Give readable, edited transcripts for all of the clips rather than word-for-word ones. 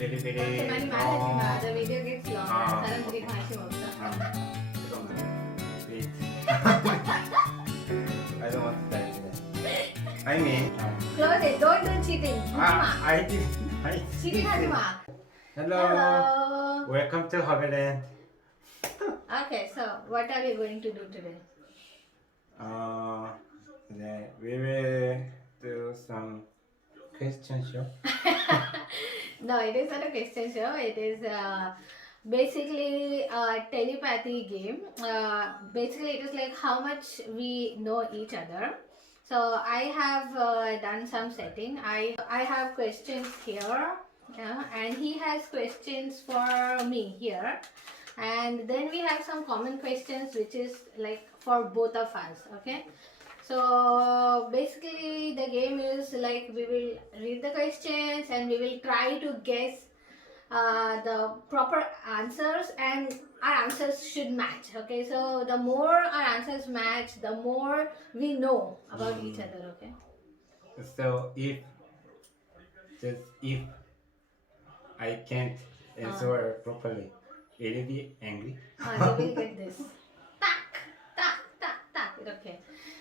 베리베리 많이 말하지 마. The video gets long. 아, 사람들이 오케이. 관심 없어. 잠깐만. Wait. I don't want to die today. I mean. Close it. Don't do cheating. 하지 마. I did. cheating 하지 마. Hello. Hello. Welcome to Hoverland. Okay, so what are we going to do today? Today we will do some question show. No, it is not a question show. It is basically a telepathy game. Basically, it is like how much we know each other. So I have done some setting. I have questions here, and he has questions for me here. And then we have some common questions which is like for both of us. Okay. So basically the game is like we will read the questions and we will try to guess the proper answers, and our answers should match. Okay, so the more our answers match, the more we know about each other. Okay. So if I can't answer properly, will you be angry? You will get this. Tak, tak, tak, tak. Okay.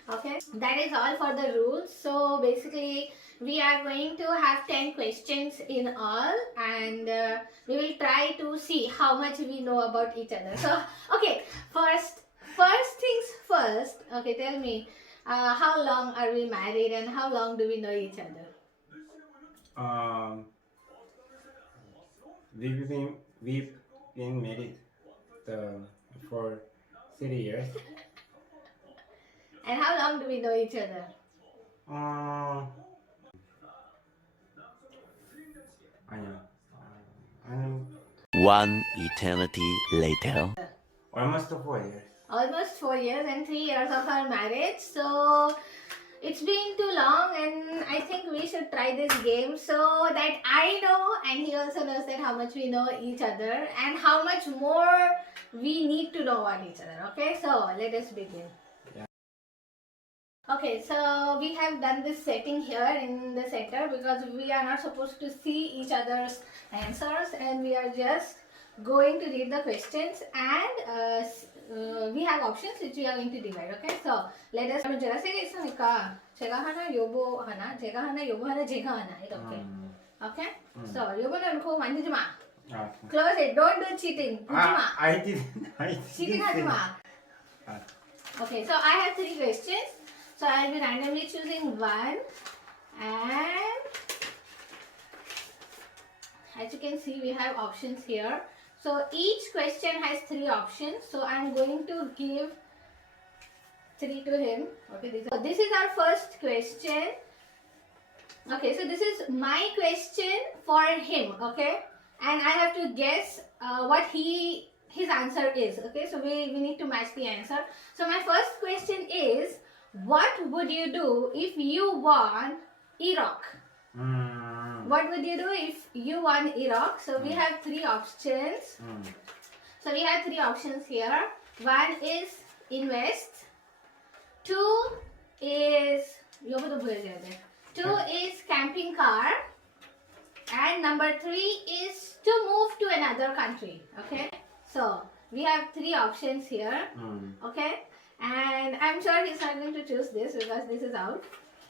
Okay. That is all for the rules. So basically, we are going to have 10 questions in all, and we will try to see how much we know about each other. So, okay. First things first. Okay, tell me, how long are we married, and how long do we know each other? We've been married for 3 years. And how long do we know each other? 아니야. One eternity later. Almost 4 years. Almost 4 years and 3 years of our marriage. So it's been too long, and I think we should try this game so that I know and he also knows that how much we know each other and how much more we need to know about each other. Okay, so let us begin. Yeah. Okay, so we have done this setting here in the center because we are not supposed to see each other's answers, and we are just going to read the questions, and we have options which we are going to divide. Okay, so let us. 제가 세 개 있으니까 제가 하나, 요거 하나, 제가 하나, 요거 하나, 제가 하나 이렇게. Okay, so 요거는 그거 만지지 마. Close it. Don't do cheating. 보지 마. I didn't. cheating 하지 마. Okay, so I have 3 questions. So I'll be randomly choosing one, and as you can see, we have options here. So each question has 3 options. So I'm going to give 3 to him. Okay, this is our first question. Okay, so this is my question for him. Okay, and I have to guess what his answer is. Okay, so we need to match the answer. So my first question is, what would you do if you won Iraq? What would you do if you won Iraq? So we have 3 options. So we have 3 options here. One is invest. 2 is 요거도 보여줘야 돼. 2 is camping car. And number 3 is to move to another country. Okay. So we have 3 options here. Okay. And I'm sure he's not going to choose this because this is out.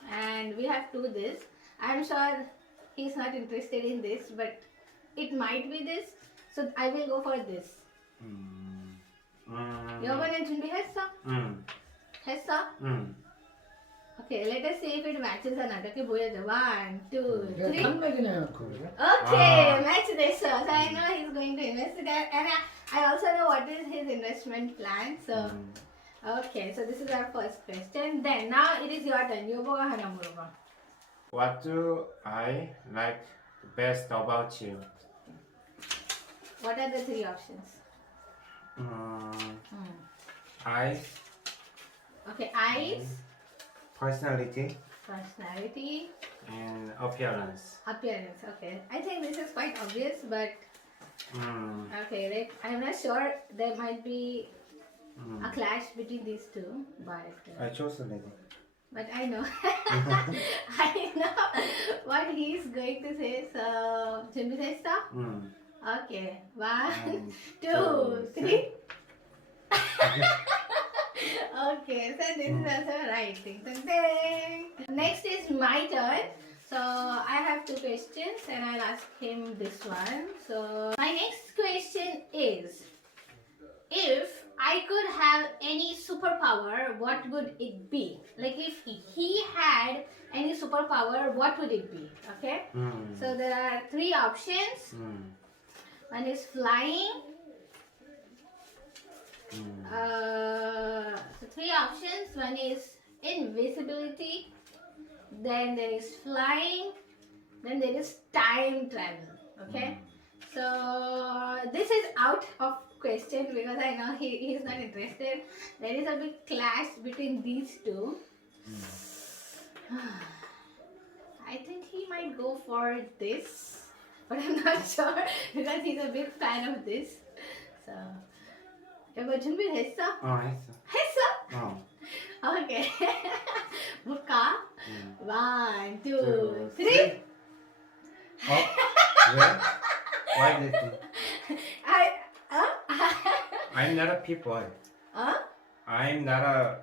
And we have 2 this. I'm sure he's not interested in this, but it might be this. So I will go for this. 요번엔 준비했어? 했어? Okay, let us see if it matches or not. Okay, 보여줘. 1, 2, 3. Okay, match this. So I know he's going to invest it, and I also know what is his investment plan. So okay, so this is our first question. Then now it is your turn. 요거가 하나 물어봐. What do I like best about you? What are the 3 options? Eyes, Okay, eyes, personality, and appearance. appearance. Okay, I think this is quite obvious, but okay, I'm not sure. There might be a clash between these 2, but I chose already. but I know. I know what he's going to say. So, 준비됐어? Okay. One, two, three. Okay, so this is also right. Ding, ding, ding. Next is my turn. So I have two questions and I'll ask him this one. So my next question is, if I could have any superpower, what would it be? Like if he had any superpower, what would it be? Okay. So there are three options. One is flying. So three options. One is invisibility. Then there is flying. Then there is time travel. Okay. So this is out of question because I know he is not interested. There is a big clash between these two. I think he might go for this, but I'm not sure because he's a big fan of this. So, 여보 준비됐어? 했어. 했어? Okay. 볼까? One, two, three. 왜? Why do you think? Huh? I'm not a people. Huh? I'm not a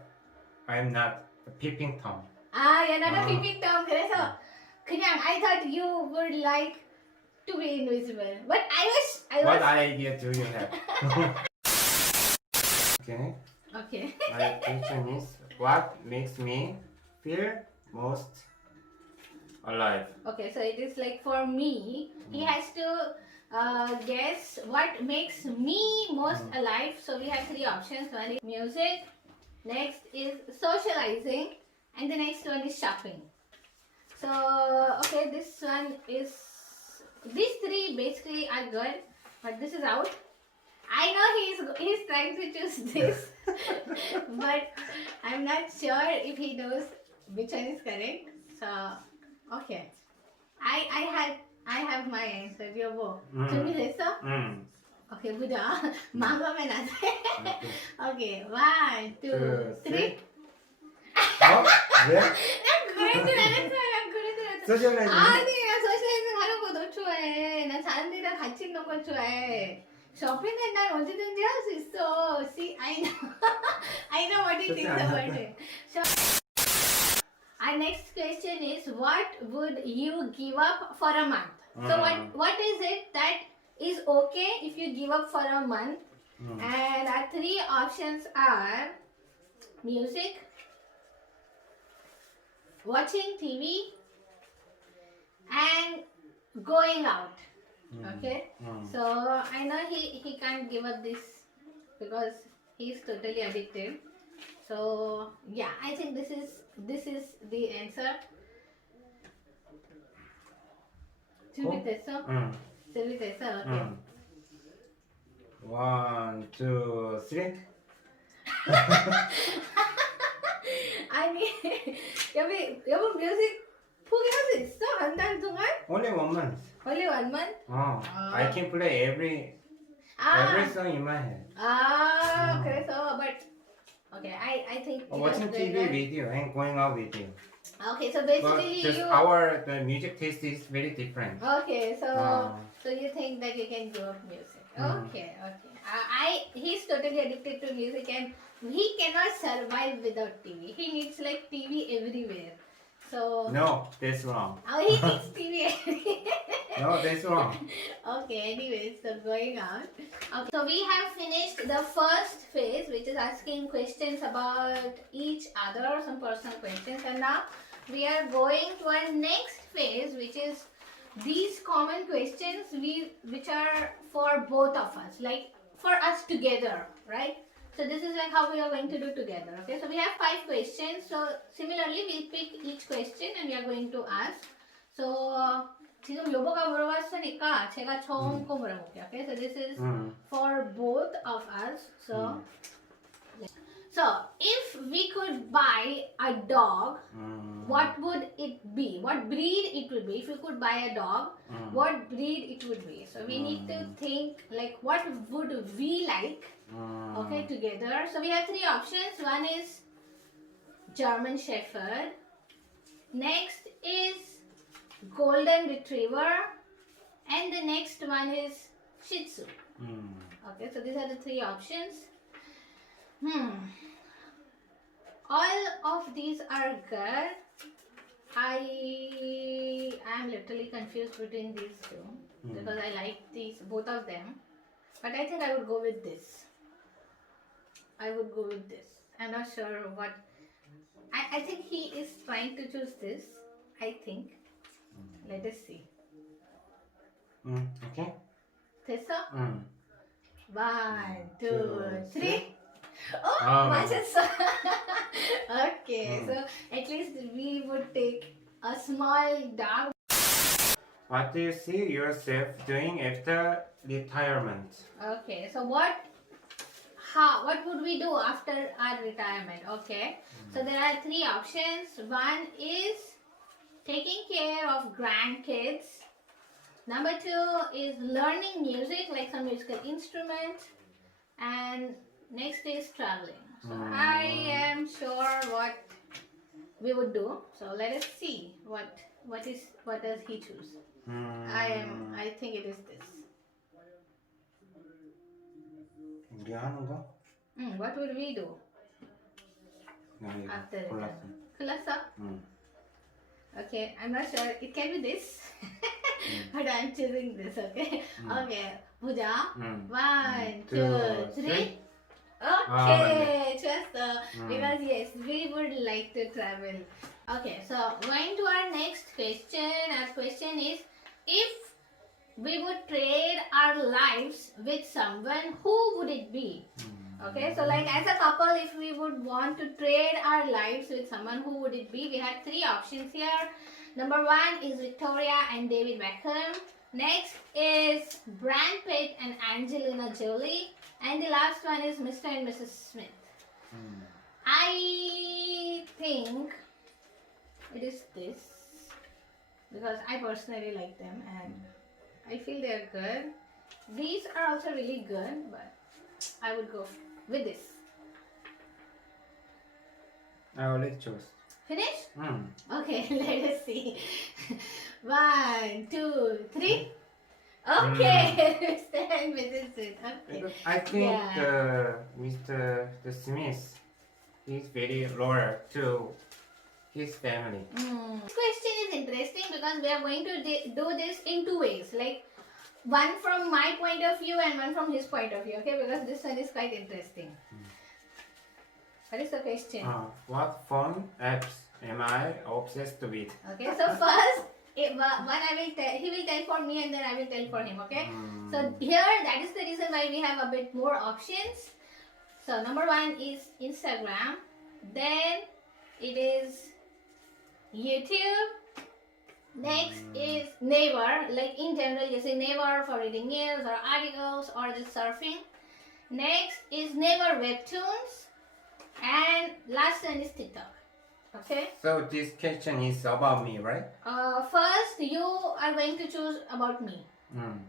peeping tom. You're not a peeping tom. 그래서 그냥 I thought you would like to be invisible. But I What was. idea do you have? Okay. Okay. My question is, what makes me feel most alive? Okay, so it is like for me, he has to guess what makes me most alive. So we have three options. One is music, next is socializing, and the next one is shopping. So, okay, this one is, these three basically are good, but this is out. I know he's trying to choose this, but I'm not sure if he knows which one is correct. So, okay. I have my answer. 여보, 준비됐어? Okay, 보자. 마음에 나세. Okay, one, two, three. 왜? 난 그럴 줄 알았어. 난 그럴 줄 알았어. 소셜라이징? 아니, 나 소셜라이징 하는 거 너무 좋아해. 난 사람들이랑 같이 있는 걸 좋아해. 쇼핑은 난 언제든지 할 수 있어. See, I know. I know what you think about it. So, our next question is, what would you give up for a month? So what is it that is okay if you give up for a month? And our three options are music, watching TV, and going out. Okay, so I know he can't give up this because he's totally addicted. So yeah, I think this is the answer. 준비됐어? 준비됐어? Okay. 1, 2, 3. 아니 여보 뮤직 포기할 수 있어? 한 달 동안? Only 1 month. Only 1 month? I can play every song in my head. 그래서 but okay, I think Watching TV with you and going out with you. Okay, so But basically just the music taste is very different. Okay, so you think that you can give up music? Okay. He's totally addicted to music and he cannot survive without TV. He needs like TV everywhere. So No, that's wrong. he needs TV everywhere. No, that's wrong. Okay, anyways, so going on. Okay, so we have finished the first phase, which is asking questions about each other, some personal questions, and now we are going to our next phase, which is these common questions which are for both of us, like for us together, right? So this is like how we are going to do together. Okay, so we have 5 questions. So similarly, we'll pick each question and we are going to ask. So 지금 여보가 물어봤으니까 제가 처음 거 물어볼게요. Okay, so this is for both of us. So if we could buy a dog, what would it be? What breed it would be? If we could buy a dog, what breed it would be? So we need to think like what would we like, okay, together. So we have 3 options. One is German Shepherd. Next is Golden Retriever. And the next one is Shih Tzu. Okay, so these are the three options. All of these are good. I am literally confused between these two because I like these both of them. But I think I would go with this. I'm not sure what. I think he is trying to choose this. I think. Let us see. Okay. Tessa? 1, 2, Two, 3. Oh, much is okay, so at least we would take a small dog. What do you see yourself doing after retirement? Okay, so what would we do after our retirement? Okay, so there are three options. One is taking care of grandkids. Number 2 is learning music, like some musical instrument. And next is traveling. So I am sure what we would do. So let us see what does he choose. I think it is this. 우리 하는 거? What would we do 나 after 이거 골랐어. Kulasa? Okay, I'm not sure. It can be this. But I'm choosing this, okay? Okay, Puja. 1, 2, 3. Okay, just because yes, we would like to travel. Okay, so going to our next question. Our question is, if we would trade our lives with someone, who would it be? Okay, so like as a couple, if we would want to trade our lives with someone, who would it be? We have three options here. Number 1 is Victoria and David Beckham. Next is Brad Pitt and Angelina Jolie. And the last one is Mr. and Mrs. Smith. I think it is this because I personally like them and I feel they are good. These are also really good, but I would go with this. I already chose. Finish? Okay, let us see. 1, 2, 3. Okay, Mr. and Mrs. Smith. Okay. I think Mr. Smith is very loyal to his family. This question is interesting because we are going to do this in two ways. Like one from my point of view and one from his point of view. Okay, because this one is quite interesting. What is the question? What phone apps am I obsessed with? Okay, so first, he will tell for me and then I will tell for him. Okay, so here that is the reason why we have a bit more options. So number 1 is Instagram, then it is YouTube. Next is Naver, like in general you say Naver for reading news or articles or just surfing. Next is Naver Webtoons. And last one is TikTok. Okay? So this question is about me, right? First, you are going to choose about me.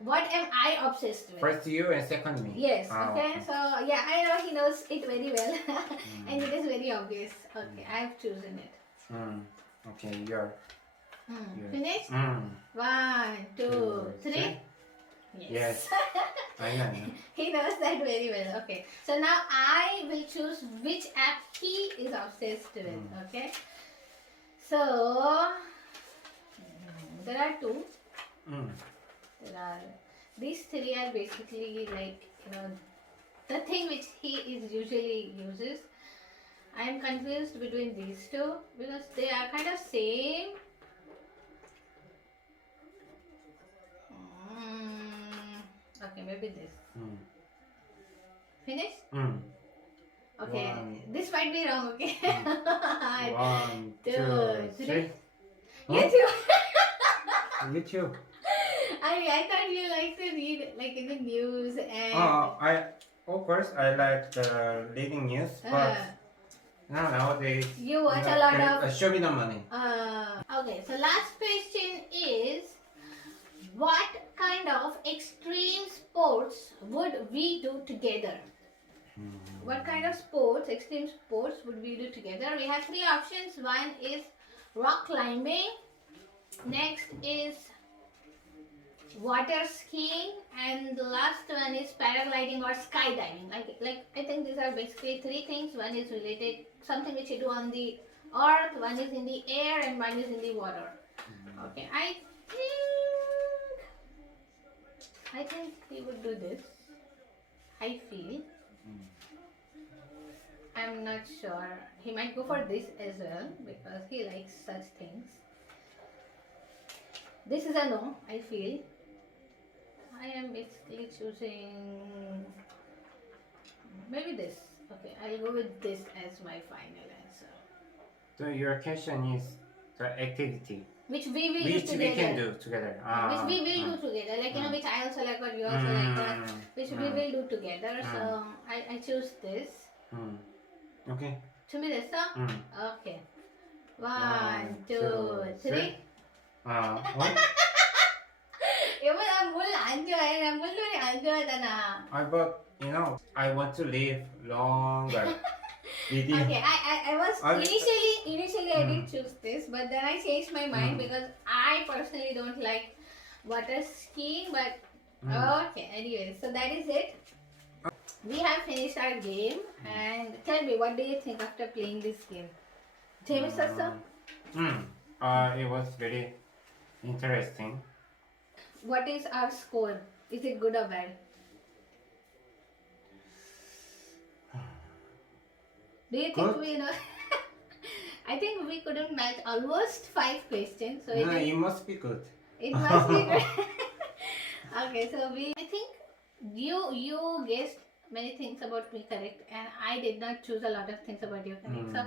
What am I obsessed with? First you and second me. Yes, okay. So, yeah, I know he knows it very well. And it is very obvious. Okay, I have chosen it. Okay, you're... Finished? 1, 2, 3. Yes. I know. He knows that very well. Okay. So now I will choose which app he is obsessed with. Okay. So there are two. These three are basically like the thing which he is usually uses. I am confused between these two because they are kind of same. Okay, maybe this. Finished? Okay, this might be wrong, okay? 1, 2, 3. YouTube! YouTube. I thought you like to read like in the news and... Of course, I like the reading news, but nowadays... You watch a lot of... Show me the money. Okay, so last question is, what kind of extreme sports would we do together? What kind of sports, extreme sports, would we do together? We have three options. One is rock climbing. Next is water skiing, and the last one is paragliding or skydiving. Like I think these are basically three things. One is related something which you do on the earth, one is in the air, and one is in the water. Okay, I think he would do this. I feel. I'm not sure. He might go for this as well because he likes such things. This is a no, I feel. I am basically choosing maybe this. Okay, I'll go with this as my final answer. So your question is the activity Which we will which do together. we can do together. Which we will do together. Like, you know, which I also like what you also like, but which we will do together. So I choose this. Okay. 준비됐어? Okay. One, two, three. What? 여보 난 물 안 좋아해. 난 물놀이 안 좋아하잖아. But you know, I want to live longer with you. Okay, I was initially I did choose this, but then I changed my mind because I personally don't like water skiing. But okay, anyway, so that is it. We have finished our game, and tell me, what do you think after playing this game? 재밌었어? It was very interesting. What is our score? Is it good or bad? Do you think Good. we know? I think we couldn't match almost 5 questions, so No, it must be good. it must be good. Okay, so I think you guessed many things about me correct, and I did not choose a lot of things about you correct. So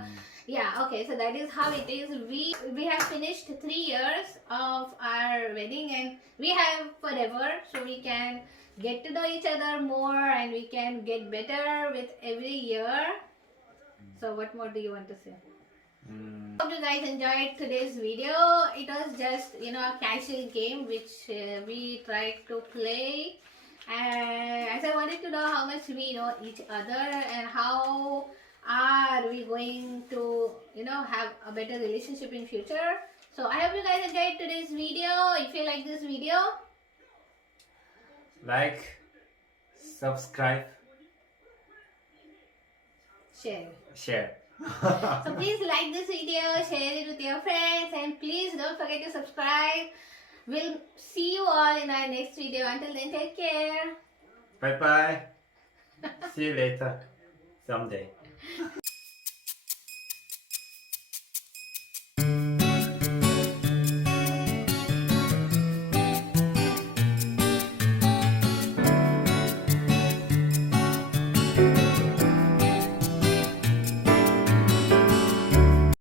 yeah, okay, so that is how it is. We have finished 3 years of our wedding, and we have forever, so we can get to know each other more, and we can get better with every year. So what more do you want to say? Hope you guys enjoyed today's video. It was just, you know, a casual game which we tried to play, and as I wanted to know how much we know each other and how are we going to, you know, have a better relationship in future. So I hope you guys enjoyed today's video. If you like this video, Like, subscribe, share. share. So please like this video, share it with your friends, and please don't forget to subscribe. We'll see you all in our next video. Until then, take care. Bye bye. See you later. Someday.